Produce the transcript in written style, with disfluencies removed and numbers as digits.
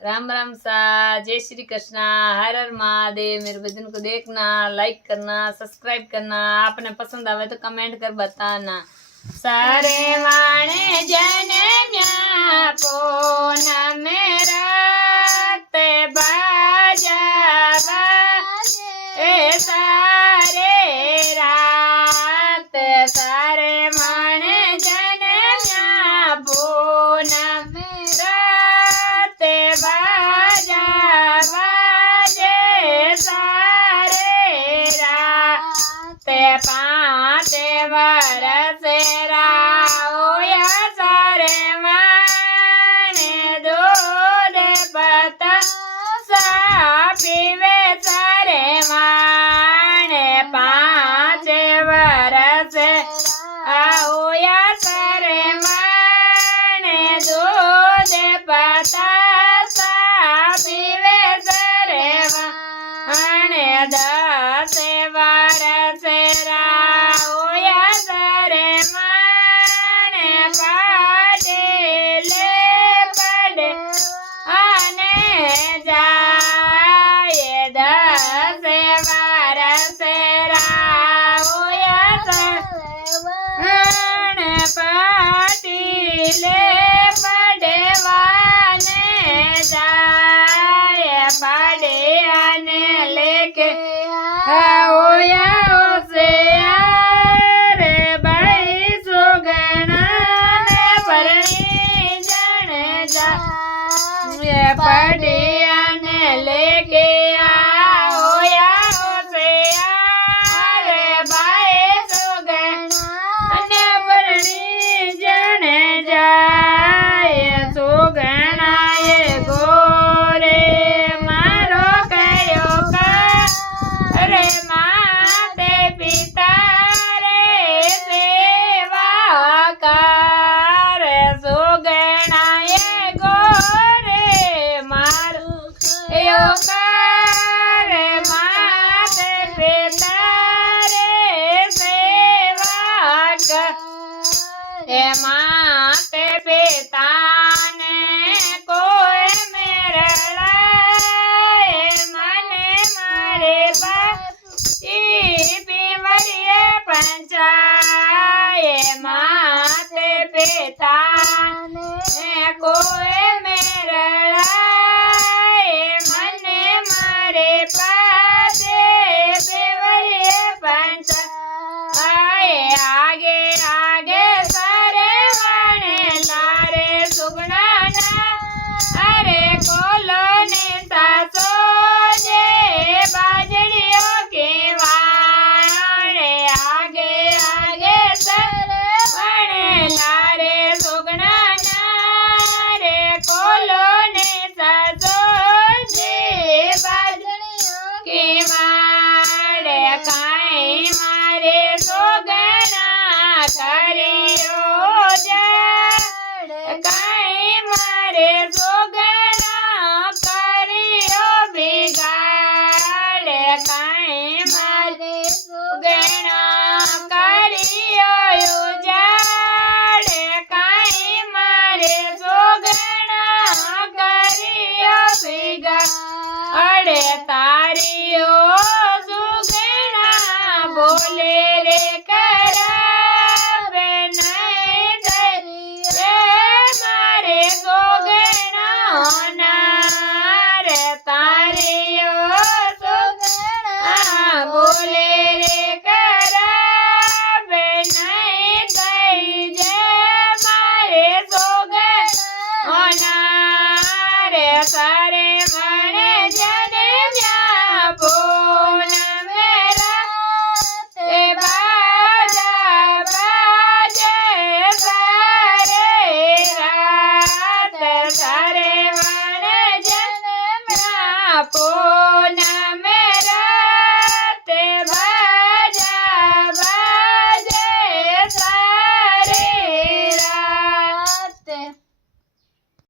राम राम सा। जय श्री कृष्णा। हर हर महादेव। मेरे भजन को देखना, लाइक करना, सब्सक्राइब करना। आपने पसंद आवे तो कमेंट कर बताना। सारे वाणे जनन्या कोन मेरा ते बाजा ए सारे रात सारे वाणे जनन्या बोन मेरा ते बाजा बाजे सारे रात पाँच वर्ष राया सारे माने दूध पता सा पीवे सारे माने पाँच वर्ष आओया सारे माने दूध पता सा पीवे सारे माने 10 वर्ष राया सारे माने पाटे ले पड़े आने जाए 10 वर्ष राया सारे माने पाटी ले पड़े वाने जाए पड़े आने लेके होया उसे रे भाई सुगना परणी जन जा ये पड़े आने लेके होया उसे रे भाई सुगना परणी जन जाए सुगना ये गोरे मारो कयो का रे माते पिता रे सेवा कार सुगना ये गोरे मारो यो कार माते पिता रे सेवा कार ए माते पिता ने कोई मेरा मने मारे पीवरिये पंचाये माते पिता ने कोई मेरा मने मारे पाते पीवरिये पंचाये आगे आगे सारे वाणे लारे सुगना अरे कोलो ने तासो जे बाजड़ियों के वाणे आगे आगे सारे वाणे लारे सुगना रे कोलो ने तासो जे बाजड़ियों के वाणे काई मारे सुगना करियो जड़ काई मारे सुगना करियो बिगाड़ काई मारे सुगना करियो उजाड़ काई मारे सुगना करियो बिगाड़ तारियो सुगना बोले रे करावे नहीं दरिए मारे सुगना